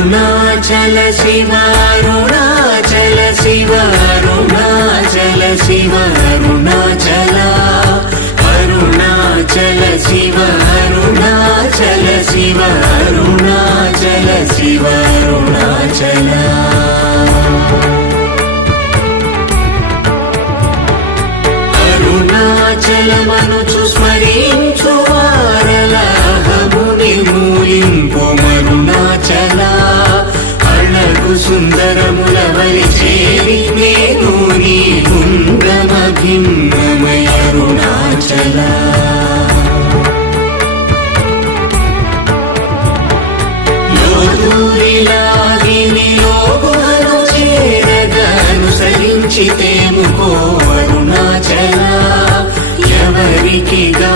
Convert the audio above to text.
అరుణాచల శివ అరుణాచల శివ అరుణాచల శివ అరుణాచల అరుణాచల శివ అరుణాచల శివ అరుణాచల శివ అరుణాచల అరుణాచలమనుచు స్మరించు వారలహము నిర్మూలింపు మరుణాచల అళగు సుందరముల వలి చేరి నేను నీ గుండ్రమ భిన్నమై అరుణాచల లోదూరిలాగిని లోగుహను చేరగను సరించితేముకో అరుణాచల ఎవరికి గా